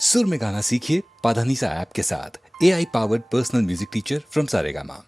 सुर में गाना सीखिए पाधानीसा ऐप के साथ। AI powered personal music teacher from Saregama.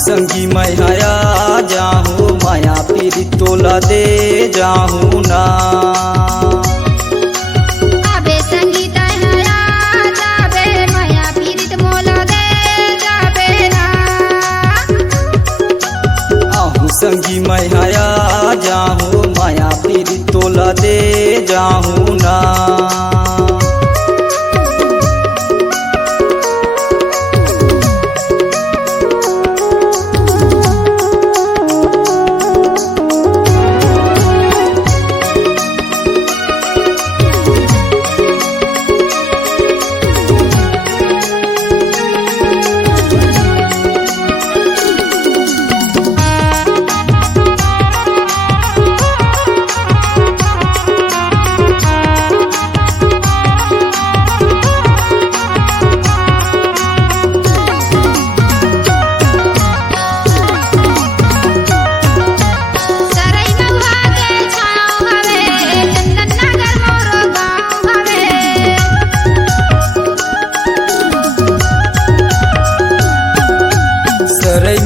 संगी मैं हया जाहूँ माया पीरी तोला दे जाहूँ ना। आबे संगीत हया जाबे माया पीरित मोला दे जाबे ना। आहूँ संगी मैं हया जाहूँ माया पीरी तोला दे जाहूँ ना।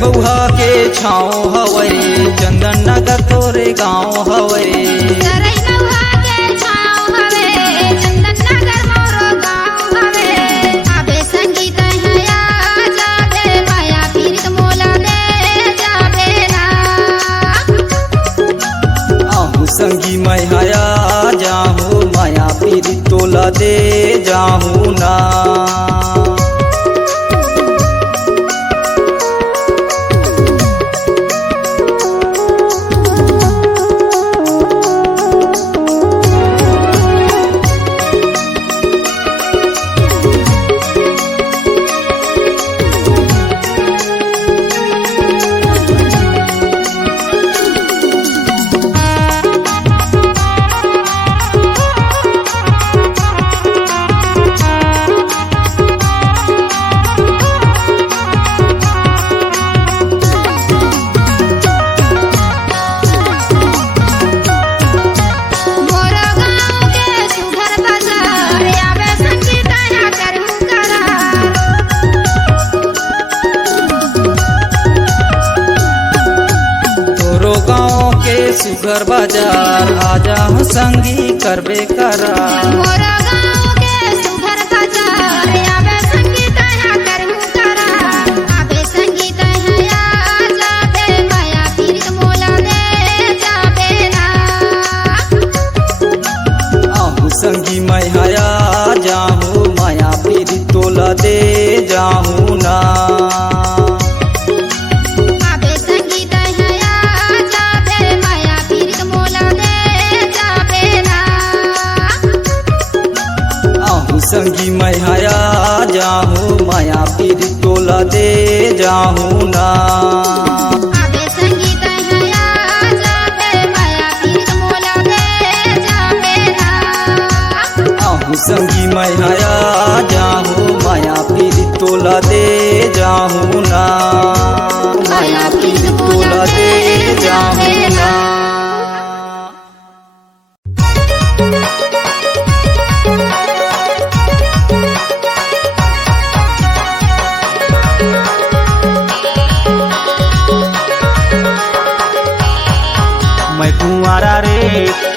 मऊहा के छाँव हवे चंदन नगर तोरे गाँव हवे। सरई मऊहा के छाँव हवे चंदन नगर मोरो गाँव हवे। आबे संगीत हया जाबे माया पीरित मोला दे जाबे ना। आहूँ संगी मैं हया जाहूँ माया पीरी तोला दे जाहूँ ना। सुगर बाजार आजा हूँ संगी करबे करार। मोरा गाँव के सुघर बाजार आबे संगीत हया करहूँ करार। आबे संगीत हया जाबे माया पीरित मोला दे जाबे ना। आहूँ संगी मैं हया जाहूँ माया पीरी तोला दे जाहूँ ना। संगी मैं हया जाहूँ माया पीरी तोला दे जाहूँ ना। आबे संगीत हया जाबे माया पीरित मोला दे जाबे ना। आहूँ संगी मैं हया जाहूँ माया पीरी तोला दे जाहूँ ना। माया पीरी तोला दे जाहूँ ना। मैं कुंवारा रे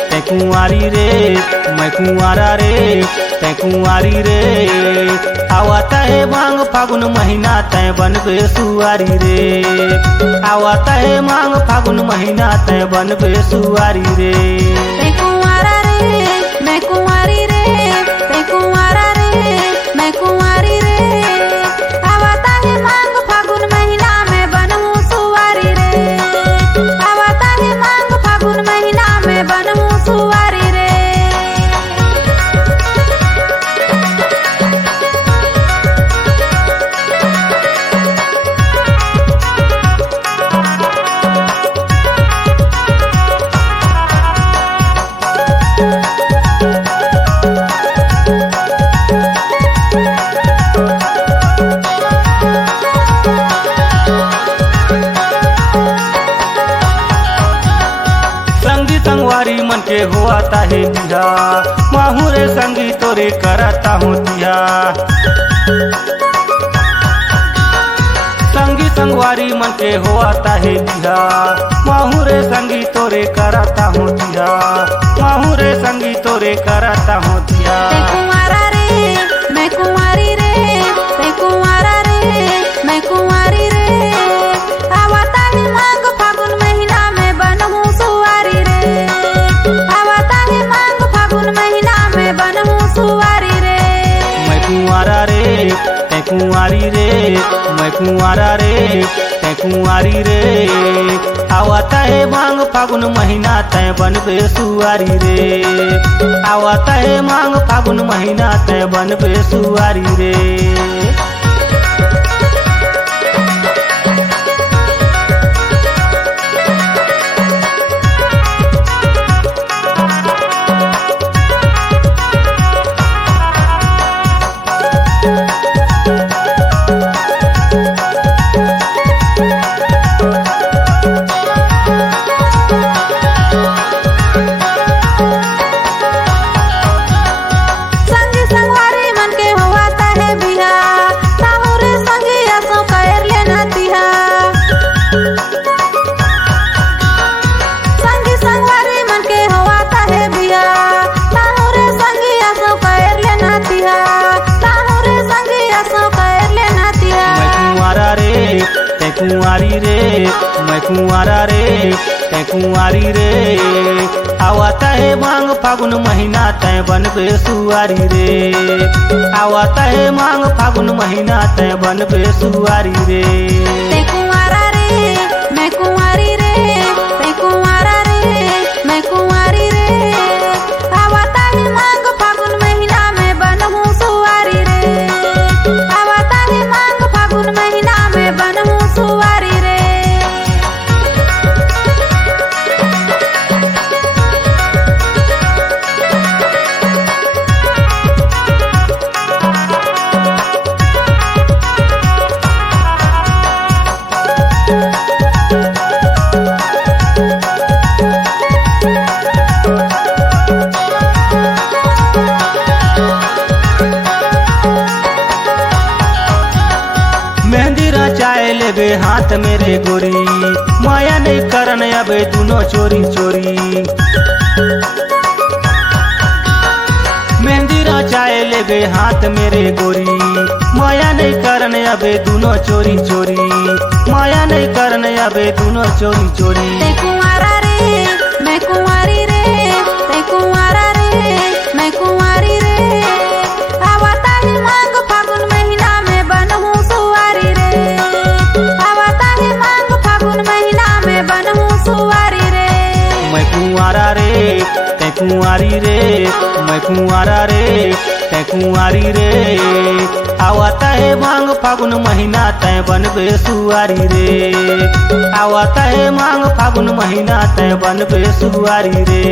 तै कुंवारी रे, मैं कुंवारा रे तै कुंवारी रे। आवता है मांग फागुन महीना तै बनबे सुआरी रे। आवता है मांग फागुन महीना तै बनबे सुआरी रे। तै कुंवारा रे होता है बिहा माहुरे संगी तोरे करता हूँ दिया संगी संगवारी मन के होता है बिहा माहुरे संगी तोरे करता हूँ दिया माहुरे संगी तोरे करता हूँ दिया ते कुंवारा रे मैं कुंवारी रे ते कुंवारा रे मैं कुंवारी रे आवता है मांग फागुन महीना में बनहूँ सुवारी रे आवता है मांग फागुन महीना में बनहूँ सुवारी रे मैं कुंवारा रे ते कुंवारी रे मैं कुंवारा रे ते कुंवारी रे आवता है मांग फागुन महीना तय बनबे सुवारी रे आवता है मांग फागुन महीना तय बनबे सुवारी रे संगी संगवारी मन के होता है बिहा ताहुरे संगी असो कर लेना तिहा संगी संगवारी मन के होता है बिहा ताहुरे संगी असो कर लेना तिहा ताहुरे संगी असो कर लेना तिहा मैं कुंवारा रे ते कुंवारी रे मैं कुंवारा रे ते कुंवारी रे आवता है मांग फागुन महीना तय बनबे सुवारी रे आवता है मांग फागुन महीना तय बनबे सुवारी रे ते कुंवारा रे मैं कुंवारी रे ते कुंवारा रे मैं कुंवारी रे आवता है मांग फागुन महीना में बनहूँ सुवारी रे आवता है मांग फागुन महीना में बनहूँ सुवारी रे मेहंदी रचाए लेबे हाथ मेरे गोरी माया नहीं करन अबे दोनों चोरी चोरी मेहंदी रचाए लेबे हाथ मेरे गोरी माया नहीं करन अबे दोनों चोरी चोरी माया नहीं करन अबे दोनों चोरी चोरी ते कुंवारा रे मैं कुंवारी रे ते कुंवारा रे मैं कुंवारी रे आवता है मांग फागुन महीना में बनहूँ सुवारी रे आवता है मांग फागुन महीना में बनहूँ सुवारी रे मैं कुंवारा रे ते कुंवारी रे मैं कुंवारा रे ते कुंवारी रे आवता है मांग फागुन महीना तय बनबे सुवारी रे आवता है मांग फागुन महीना तय बनबे सुवारी रे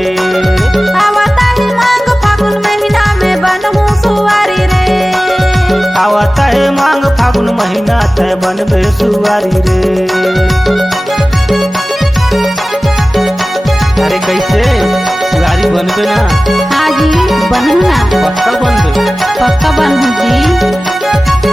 आवता है मांग फागुन महीना में बनहूँ सुवारी रे आवता है मांग फागुन महीना तय बनबे सुवारी रे अरे कैसे सुवारी बनबे ना हाँ जी बनहूँ ना पक्का बनबे पक्का बनहूँ जी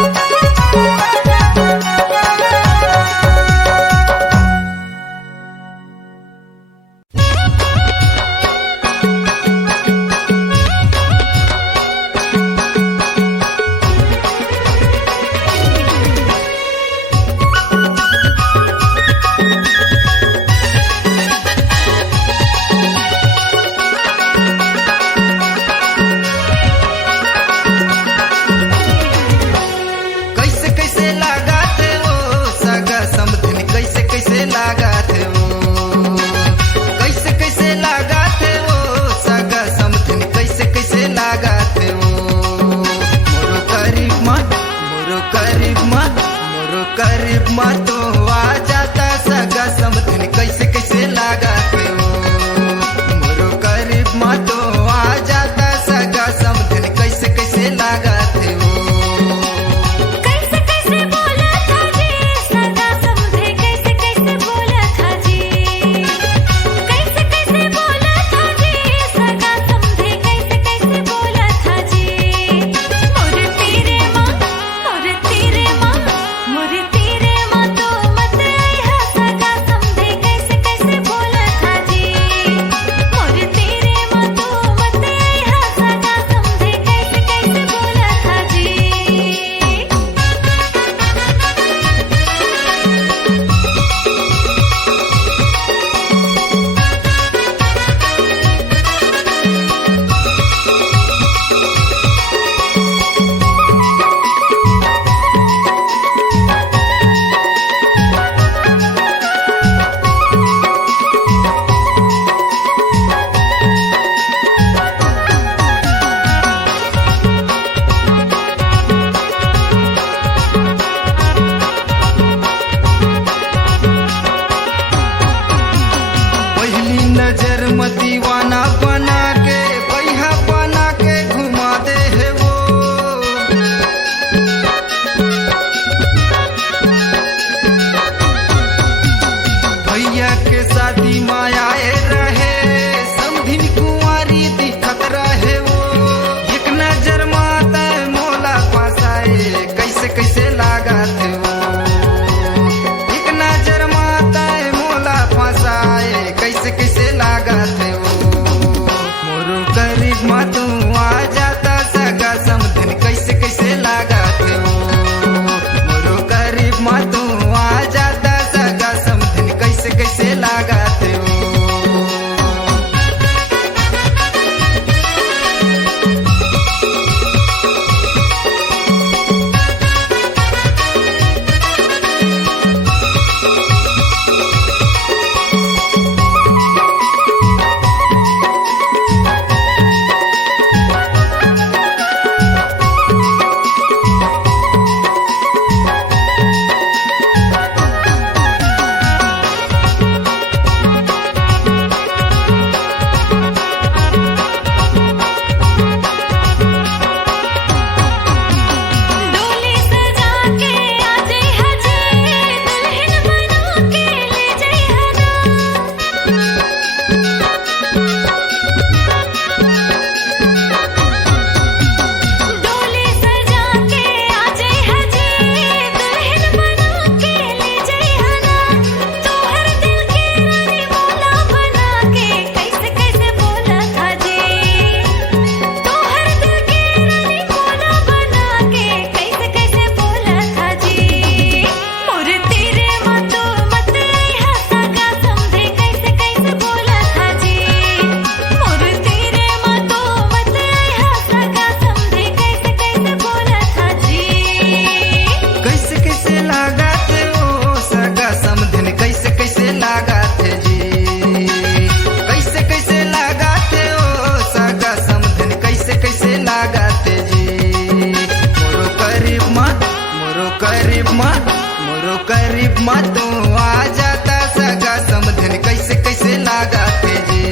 मतो आ जाता सगा समधन कैसे कैसे लगाते जी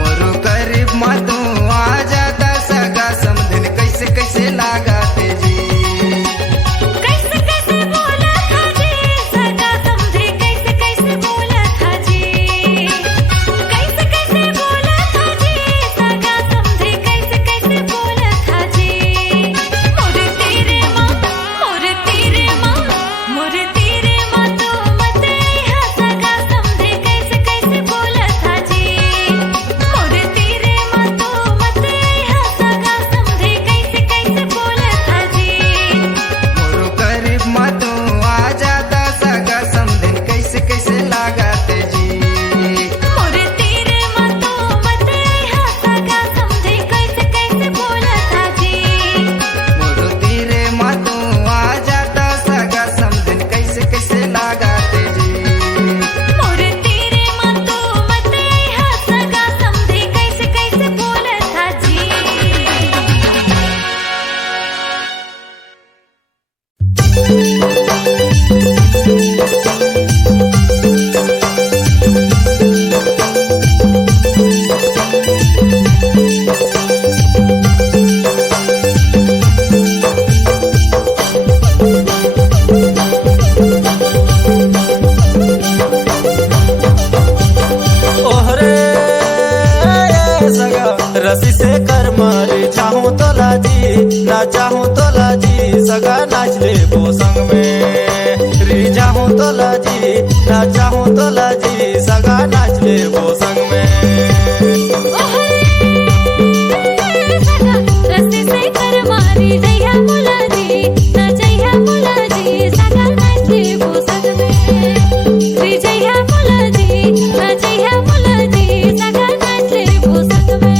मोरो गरीब मतो आ जाता सगा समधन कैसे कैसे लगाते जी कैसे कैसे बोला था जी सगा समझे कैसे कैसे बोला था जी कैसे कैसे बोला था जी सगा समझे कैसे कैसे बोला था जी मोर तेरे माँ तो मत यहाँ सगा समझे कैसे कैसे बोला था जी मोर तेरे माँ तो मत यहाँ सगा समझे कैसे कैसे बोला था जी मोरो गरीब मतो आ जाता सगा समधन कैसे कैसे लगाते जी मोर तेरे माँ तो मत यहाँ सगा समझे कैसे कैसे बोला था जी मोरो तेरे मतो आ जाता सगा समधन कैसे कैसे लगाते जी मोर तेरे माँ तो मत यहाँ सगा समझे कैसे कैसे बोला था जी ओहरे सगा रस्सी से कर मारे चाहूं तो लाजी ना चाहूं तो लाजी सगा नाच ले वो संग में री चाहूं तो लाजी ना चाहूं तो लाजी सगा नाच ले वो संग में सगा रस्ते से कर मारी जइया मुलाजी ना जइया मुलाजी सगा नाच ले वो संग में रे जइया मुलाजी ना जइया मुलाजी सगा नाच ले वो संग में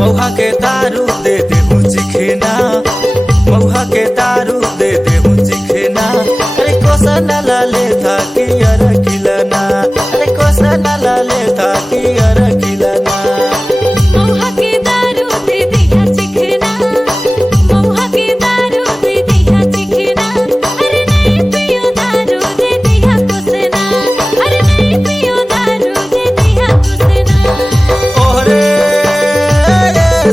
महुआ के दारू दे दे हूँ चिखना महुआ के दारू दे दे हूँ चिखना अरे कोसा नाला ले था कि अर खिलना अरे कोसा नाला ले था कि अर खिलना महुआ के दारू दे दिया चिखना महुआ के दारू दे दिया चिखना अरे नहीं पियो दारू दे दिया कुसना अरे नहीं पियो दारू दे दिया कुसना ओहरे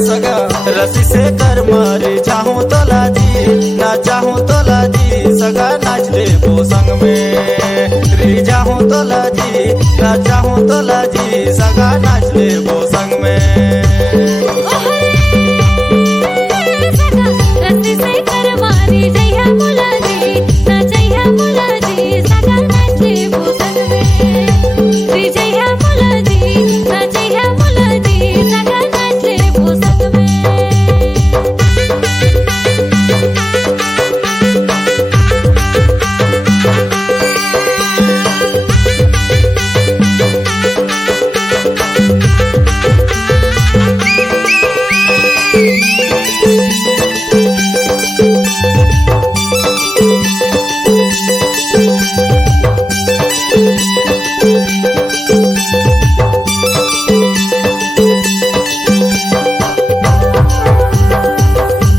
सगा रस्सी से कर मारे चाहूं तो लाजी ना चाहूं तो लाजी सगा नाच ले वो संग में री चाहूं तो लाजी ना चाहूं तो लाजी सगा नाच ले वो संग में सगा रस्सी से कर मारी जइया मुलाजी ना जइया मुलाजी सगा नाच ले वो संग में रे जइया मुलाजी ना जइया मुलाजी सगा नाच ले वो संग में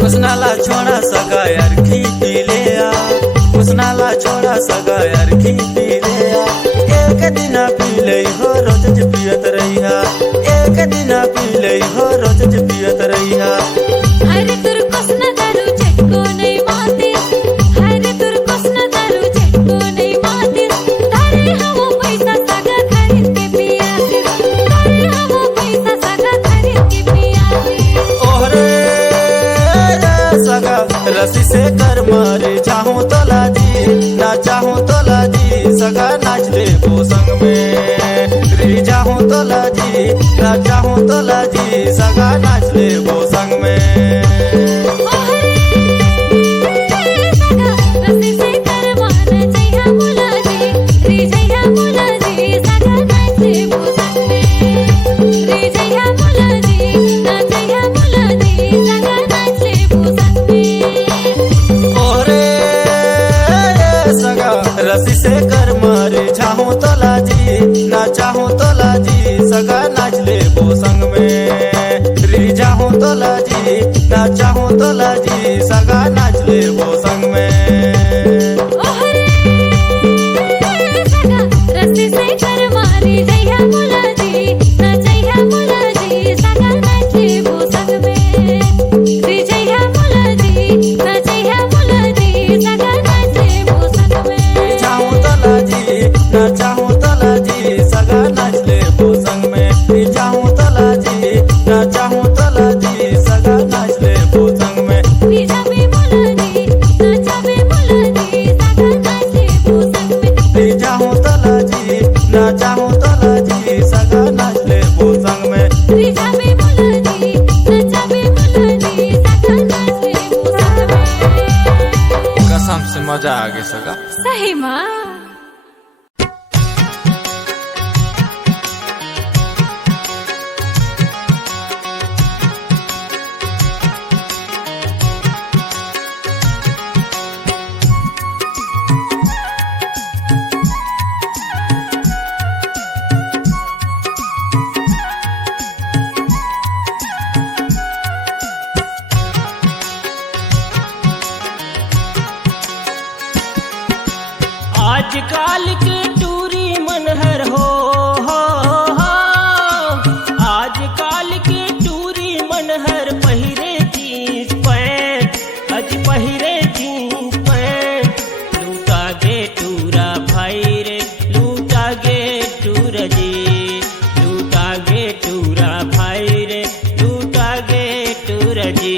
उसनाला छोड़ा सगा यार खींची ले आ उसनाला छोड़ा सगा यार खींची ले आ एक दिन पी ले हो रोज पियत रहिया एक दिन पी ले हो रोज पियत रहिया हरे तुर कोसना दारू चटको नहीं माते हरे तुर कोसना दारू चटको नहीं माते तारे हम पैसा सगा खरीद के पिया तारे हम पैसा सगा खरीद के पिया ओहरे सगा रस्सी से कर मारे चाहूं तो लाजी ना चाहूं तो लाजी सगा नाच ले वो संग में री चाहूं तो लाजी ना चाहूं तो लाजी सगा नाच ले वो संग में सगा रस्सी से कर मारे ना चाहूं तला जी सगा नाच ले पोतंग में रिझावे मुलाजी नाचावे मुलाजी सगा नाचे पोसंग में ले चाहूं तला जी ना चाहूं तला जी सगा नाच ले पोतंग में रिझावे मुलाजी नाचावे मुलाजी सगा नाचे पोसंग में कसम से मजा आ गया सगा। सही माँ आजकल के टूरी मनहर हो आजकल के टूरी मनहर पहिरे जीन्स पैंट अज पहिरे जीन्स पैंट लूटा गे टूरा भाई रे लूटा गे टूर जी लूटा गे टूरा भाई रे लूटा गे टूर जी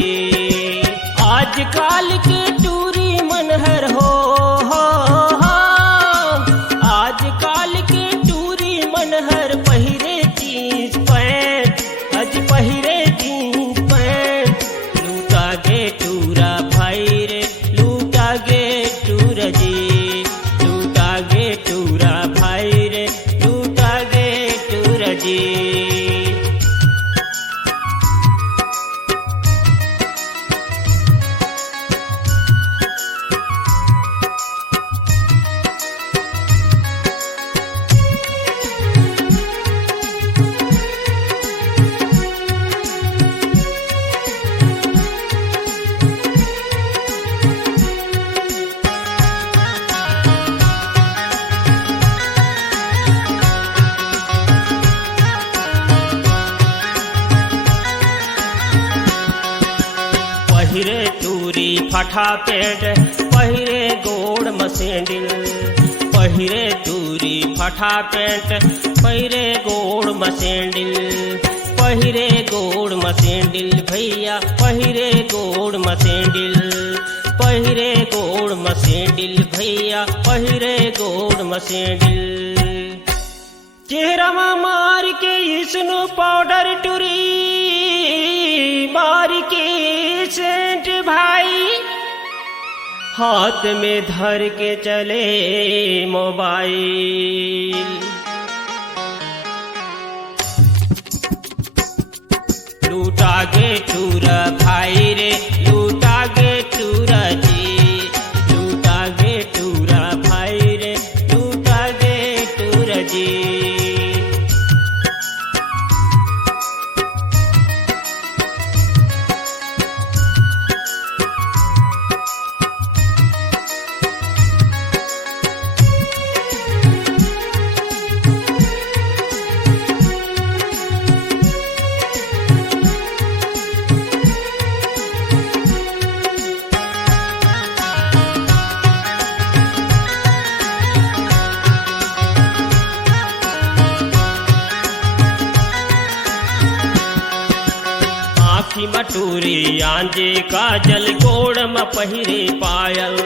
आजकल के टूरी मनहर हो आजकल के टूरी मनहर पहिरे जीन्स पैंट अज पहिरे जीन्स पैंट लूटा गे टूरा भाई रे लूटा गे टूर जी लूटा गे टूरा भाई रे लूटा गे टूर जी पहिरे टूरी फटा पेंट पहिरे गोड़ मसेंडिल पहिरे टूरी फटा पेंट पहिरे गोड़ मसेंडिल पहिरे गोड़ मसेंडिल भैया पहिरे गोड़ मसेंडिल पहिरे गोड़ मसेंडिल भैया पहिरे गोड़ मसेंडिल चेहरा मार के इसनो पाउडर टूरी मार के सेंट भाई हाथ में धर के चले मोबाइल लूटा गे टूरा भाई रे लूटा गे टूरा जी लूटा गे टूरा भाई रे लूटा गे टूरा जी आखी मटूरी आंजे काजल गोड़ में पहिरे पायल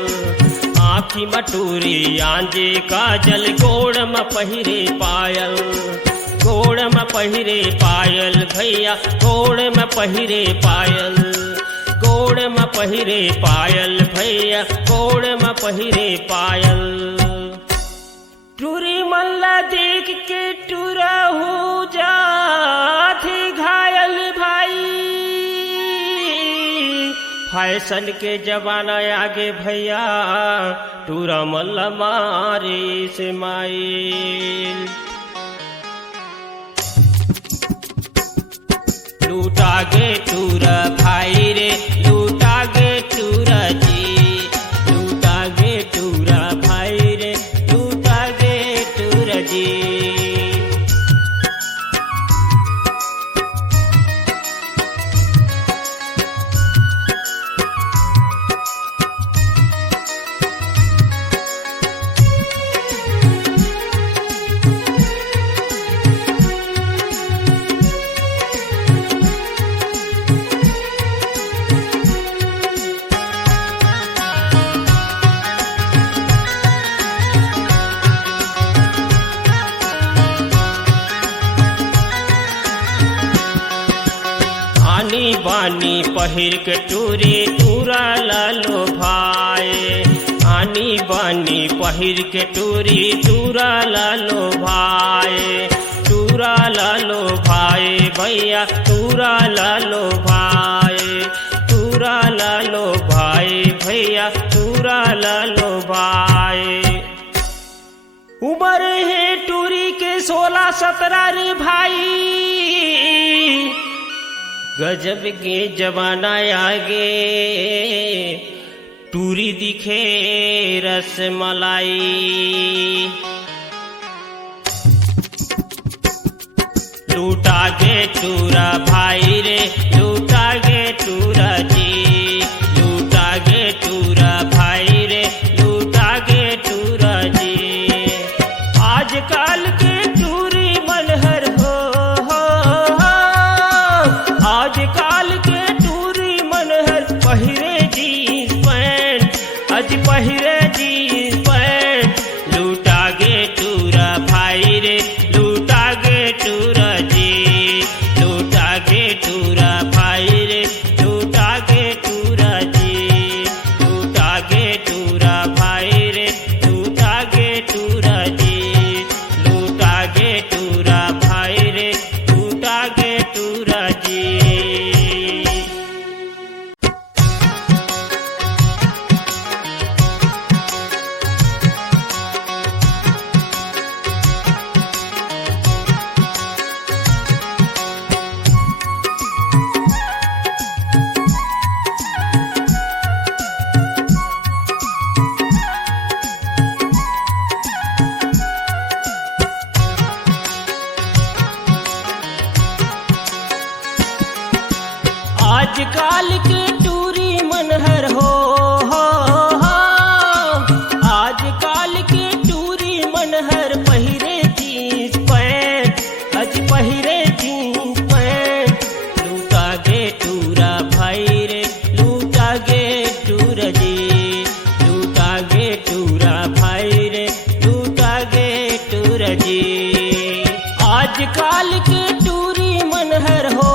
आखी मटूरी आंजे काजल गोड़ में पहिरे पायल गोड़ में पहिरे पायल भैया गोड़ में पहिरे पायल गोड़ में पहिरे पायल भैया गोड़ में पहिरे पायल टूरी मल्ला देख के टूरा हो जाती घायल भाई फैशन के जमाना आगे भैया टूरा मल्ला मारे से माइल लूटा गे टूरा भाई रे लूटा गे टूरा जी लूटा गे टूरा भाई रे लूटा गे टूरा जी आनी बानी पहिर के टूरी टूरा लालो भाई आनी बानी पहिर के टूरी टूरा लालो भाई टूरा लालो भाई भैया टूरा लालो भाई टूरा लालो भाई भैया टूरा लालो भाई उम्र है टूरी के 16-17 रे भाई गजब के जमाना आगे टूरी दिखे रसमलाई लूटा गे टूरा भाई रे लूटा गे टूरा जी लूटा गे टूरा भाई रे लूटा गे टूरा जी आजकल के टूरी मनहर हो आजकल के टूरी मनहर पहिरे जीन्स पैंट अज पहिरे जीन्स पैंट लूटा गे टूरा भाई रे लूटा गे टूरा जी लूटा गे टूरा भाई रे लूटा गे टूरा जी लूटा गे टूरा भाई रे लूटा गे टूरा जी लूटा गे टूरा भाई रे लूटा गे टूरा जी आजकल के टूरी मनहर हो आजकल के टूरी मनहर पहिरे जीन्स पैंट अज पहिरे जीन्स पैंट लूटा गे टूरा भाई रे लूटा गे टूरा जी लूटा गे टूरा भाई रे लूटा गे टूरा जी आजकल के टूरी मनहर हो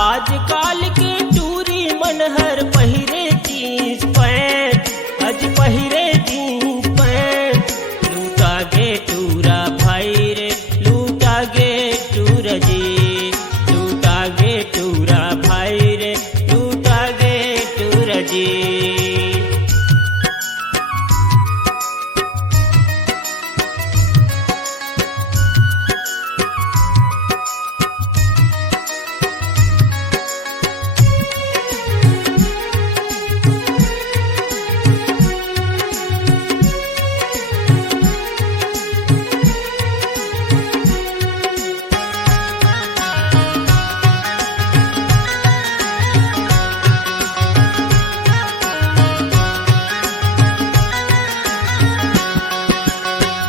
आजकल के टूरी मनहर पहिरे जीन्स पैंट अज पहिरे जीन्स पैंट लूटा गे टूरा भाई रे लूटा गे टूरा जी लूटा गे टूरा भाई रे लूटा गे टूरा जी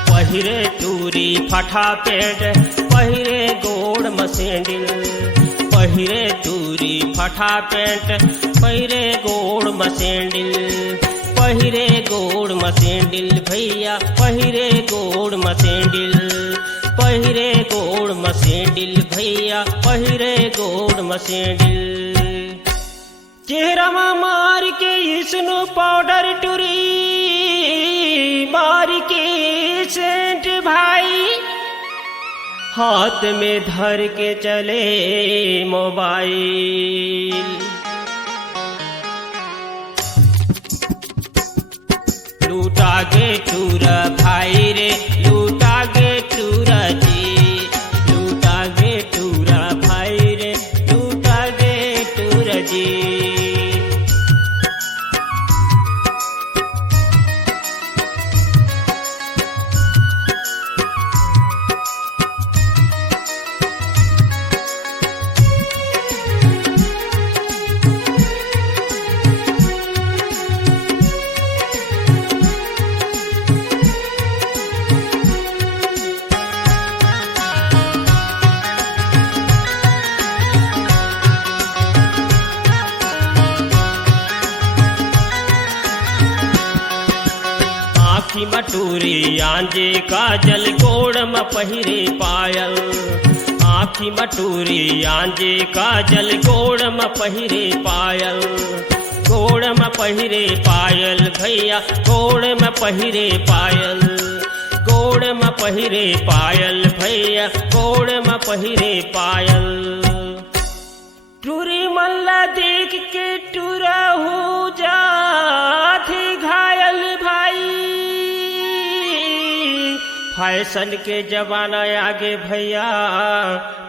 पहिरे टूरी फटा पेट पहिरे गोड़ मसेंडिल पहिरे टूरी फटा पेट पहिरे गोड़ मसेंडिल पहिरे गोड़ मसेंडिल भैया पहिरे गोड़ मसेंडिल पहिरे गोड़ मसेंडिल भैया पहिरे गोड़ मसेंडिल चेहरा मार के स्नो पाउडर टूरी मार के सेंट भाई हाथ में धर के चले मोबाइल लूटा गे टूरा भाई रे लूटा गे टूरा जी लूटा गे टूरा भाई रे लूटा गे टूरा जी आखी मटूरी आंजे काजल गोड़ में पहिरे पायल आँखी मटूरी आंजे काजल गोड़ में पहिरे पायल, गोड़ में पहिरे पायल भैया, गोड़ में पहिरे पायल, गोड़ में पहिरे पायल भैया, गोड़ में पहिरे पायल। टूरी मल्ला देख के टूरा हो जाती घायल भाई, फैशन के जमाना आगे भैया,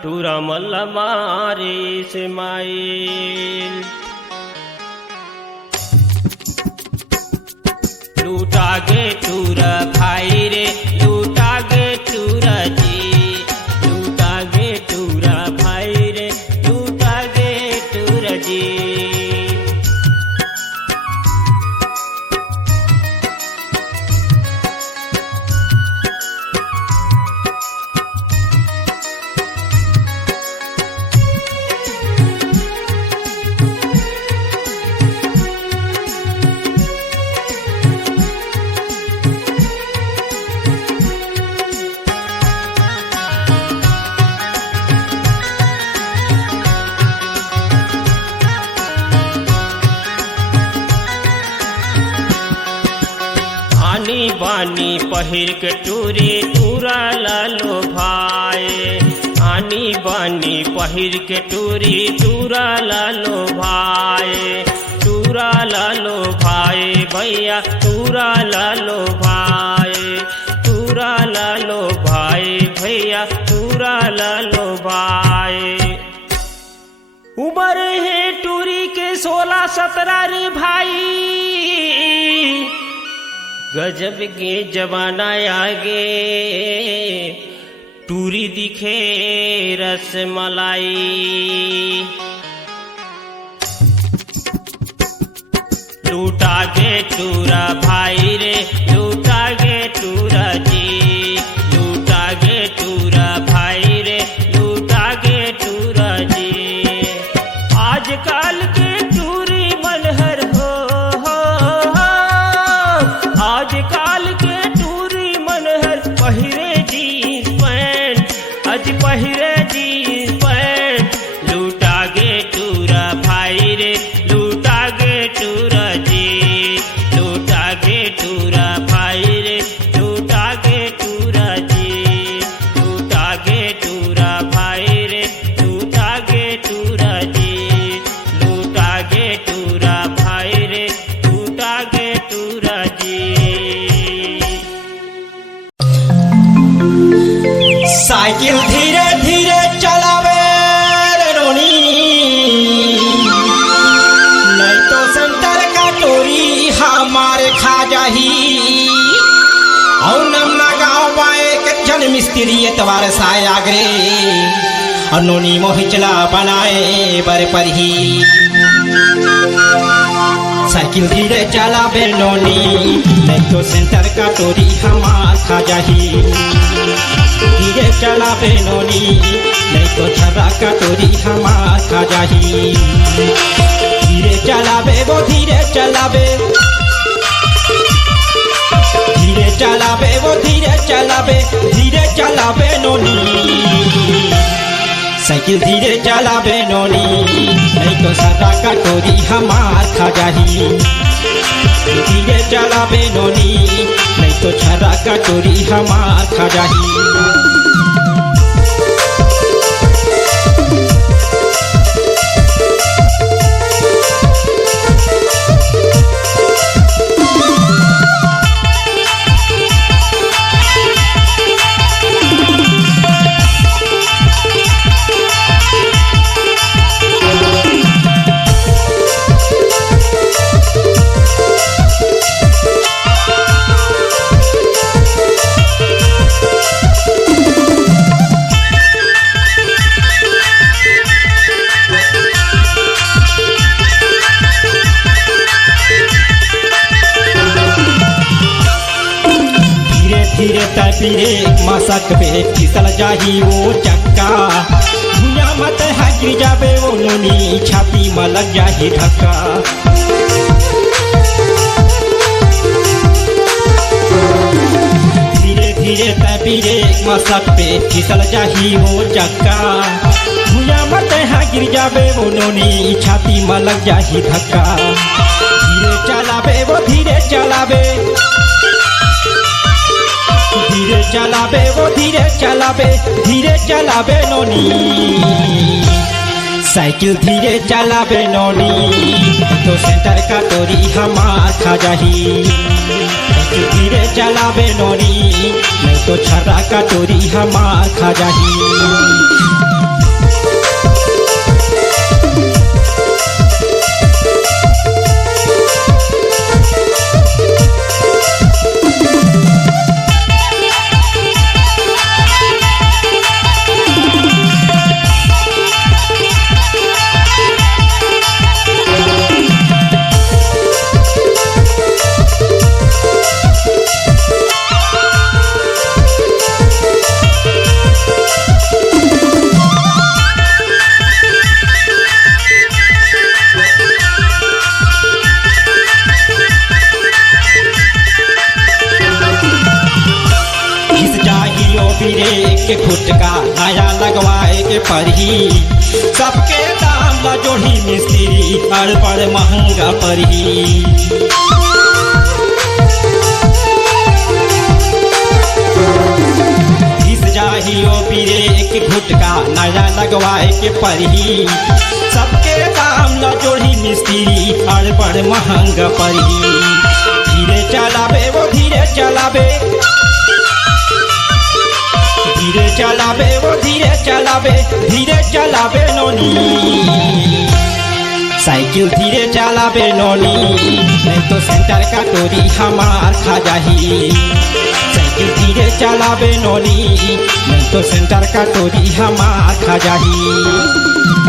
टूरा मल्ला मारे से माइल। लूटा गे टूरा भाई रे, लूटा गे टूरा जी, लूटा गे टूरा भाई रे, लूटा गे टूरा जी। आनी बानी पहिर के टूरी टूरा लालो भाई, आनी बानी पहिर के टूरी टूरा लालो भाई, टूरा लालो भाई भैया, टूरा लालो भाई, टूरा लालो भाई भैया, टूरा लालो भाई। उम्र है टूरी के 16-17 रे भाई, गजब के जमाना आगे, टूरी दिखे रसमलाई। लूटा गे टूरा भाई रे, लूटा गे टूरा जी, लूटा गे टूरा भाई रे, लूटा गे टूरा जी। आजकल के टूरी मनहर हो, आजकल के टूरी मनहर पहिरे जीन्स पैंट, आज पहिरे जीन्स पैंट। लूटा गे टूरा भाई रे, लूटा गे टूरा जी, लूटा गे टूरा भाई रे, लूटा गे टूरा जी, लूटा गे टूरा भाई रे, लूटा गे टूरा जी, लूटा गे टूरा भाई रे, लूटा गे टूरा जी। साइकिल धीरे धीरे चलावे रे रोनी, नहीं तो सेंटर का टोरी हमारे खा जाही। और नमना गाँव बाए के जन मिस्त्री एतवार साय आगरे, और नोनी मोहिचला बनाए बर पर ही। साइकिल धीरे चलावे नोनी, नहीं तो सेंटर का टोरी हमार खा जाही। धीरे चलावे नोनी, नहीं तो छर्रा का टोरी हमार खा जाही। धीरे चलावे वो धीरे चलावे, धीरे चलावे वो धीरे चलावे, धीरे चलावे नोनी। साइकिल धीरे चलावे नोनी, नहीं तो छर्रा का टोरी हमार खा जाही। धीरे चलावे नोनी, नहीं तो छर्रा का टोरी हमार खा जाही। फिरे मसक पे फिसल जाही वो चक्का, भुया मत हाजिर जाबे वो नोनी, छाती में लग जाही धक्का। धीरे धीरे फिरे मसक पे फिसल जाही हो चक्का भूया मत हाँ गिर जाबे वो नोनी छाती में लग जाही धक्का धीरे चलाबे वो धीरे चलाबे धीरे चलाबे वो धीरे चलाबे नोनी साइकिल धीरे चलाबे नोनी तो सेंटर का तोरी हमार खा जाही साइकिल धीरे चलाबे नोनी नहीं तो छर्रा का तोरी हमार खा जाही के फुटका नया लगवाए के पड़ी सबके दाम ला जोड़ी मिस्त्री बड़ महंगा पड़ी घिस जाही ओ पीरे के फुटका नया लगवाए के पड़ी सबके दाम ला जोड़ी मिस्त्री बड़ महंगा पड़ी धीरे चलाबे वो धीरे चलाबे धीरे चलाबे वो धीरे चलाबे नोनी साइकिल धीरे चलाबे नोनी नहीं तो सेंटर का तोरी हमार खा जाही साइकिल धीरे चलाबे नोनी नहीं तो सेंटर का तोरी हमार खा जाही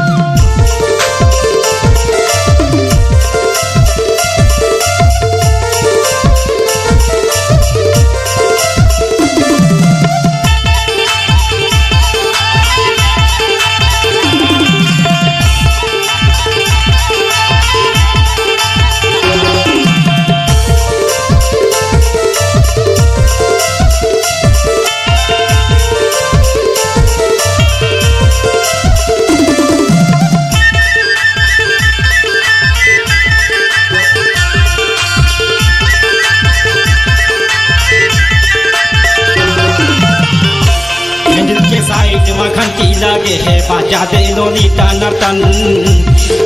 घंटी लगे है बाजा दे नोनी टन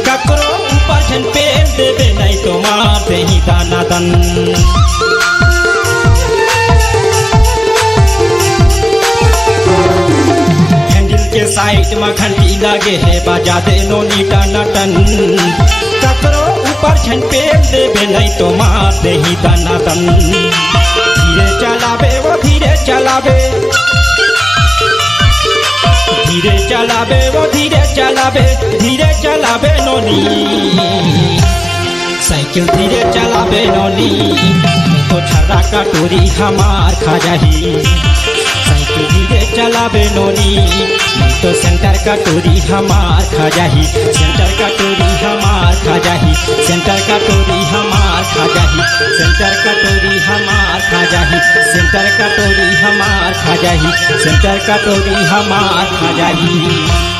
ककरो ऊपर झन पेड़ देवे नहीं तो मार दे ही दाना दन हैंडल के साइड में घंटी लगे है बाजा दे नोनी टन ककरो ऊपर झन पेड़ देवे नहीं तो मार दे ही दाना दन धीरे चलाबे वो धीरे चलाबे धीरे चलाबे वो धीरे चलाबे नोनी साइकिल धीरे चलाबे नोनी तो छर्रा का टोरी हमार खा जाही साइकिल धीरे चलाबे नोनी तो सेंटर का टोरी हमार खा जाही सेंटर का टोरी हमार खा जाही सेंटर का टोरी हमार खा जाही सेंटर का टोरी हमार खा जाही सेंटर का टोरी हमार खा जाही सेंटर का टोरी हमार खा जाही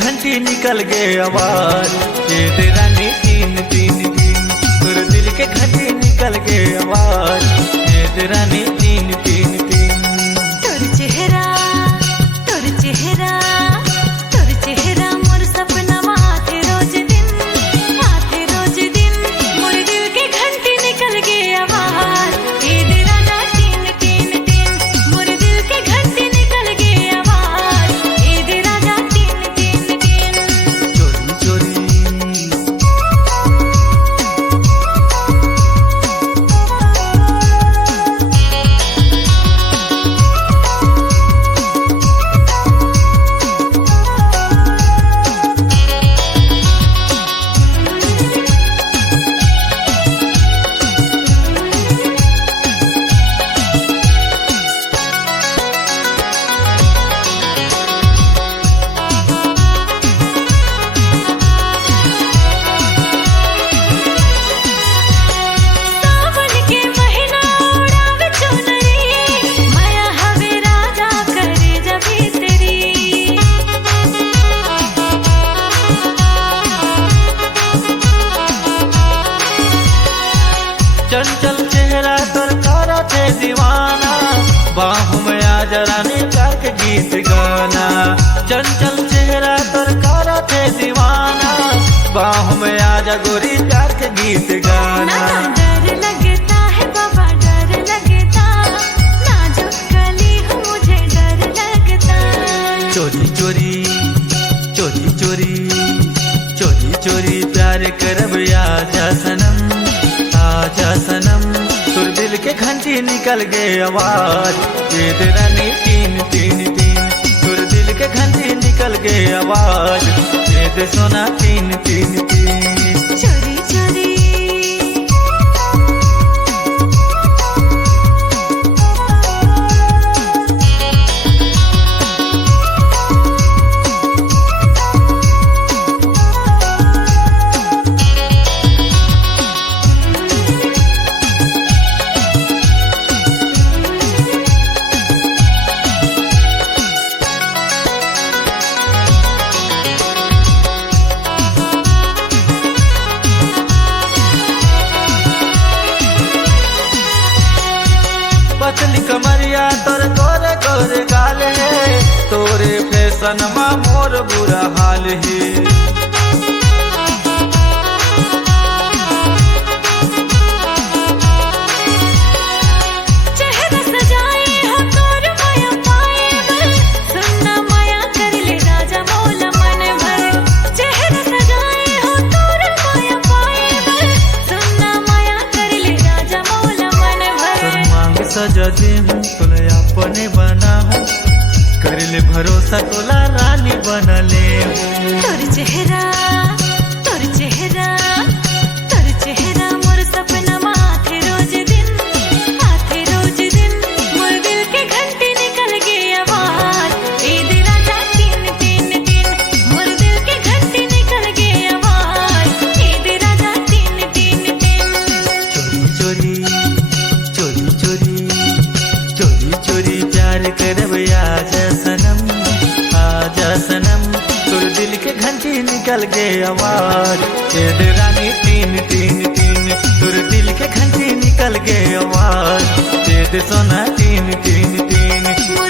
घंटी निकल गए आवाज ये तेरा नी तीन तीन तीन तुर दिल के घंटी निकल गए आवाज ये तेरा नी तीन तीन तीन तोर चेहरा मोर सपना माथे रोज दिन मोर दिल के घंटी निकल गए आवाज ये तेरा ना तीन तीन तीन मोर दिल के घंटी निकल गए आवाज ये तेरा ना तीन तीन तीन बाहों में आजा रानी प्यार के गीत गाना, चंचल चेहरा तोर कारा थे दीवाना, बाहों में आजा गोरी प्यार के गीत गाना। डर लगता है बाबा डर लगता, नाजुक कली हूँ मुझे डर लगता। चोरी चोरी चोरी चोरी चोरी चोरी प्यार करब आजा सनम, आजा सनम, तुर दिल के घंटी निकल गए आवाज, ये रानी तीन तीन तीन, तुर दिल के घंटी निकल गए आवाज, ये सोना तीन तीन तीन। चोरी चोरी पतली कमरिया तोर गोरे गोरे गाल है, तोरे फैशन मा मोर बुरा हाल है। चेहरा सजाए हो तोर माया पाए भर, सुनना माया कर ले राजा मौला मन भर। चेहरा सजाए हो तोर माया पाए भर, सुनना माया कर ले राजा मौला मन भर। मांग सजा दे हूँ तोले अपने बना हूँ, कर ले भरोसा तोला रानी बना ले हूँ। तोर चेहरा तोर चेहरा तोर चेहरा मोर सपना माथे रोज दिन, आथे रोज दिन, मोर दिल के घंटी निकल गई आवाज, ईद राजा तीन तीन तीन, मोर दिल के घंटी निकल गई आवाज, ईद राजा तीन तीन तीन। चोरी चोरी चोरी चोरी चोरी चोरी प्यार करब आजा सनम, आजा सनम, तुर दिल के घंटी निकल गए आवाज, ये रानी तीन तीन तीन, तुर दिल के घंटी निकल गए आवाज, ये सोना तीन तीन तीन। मोर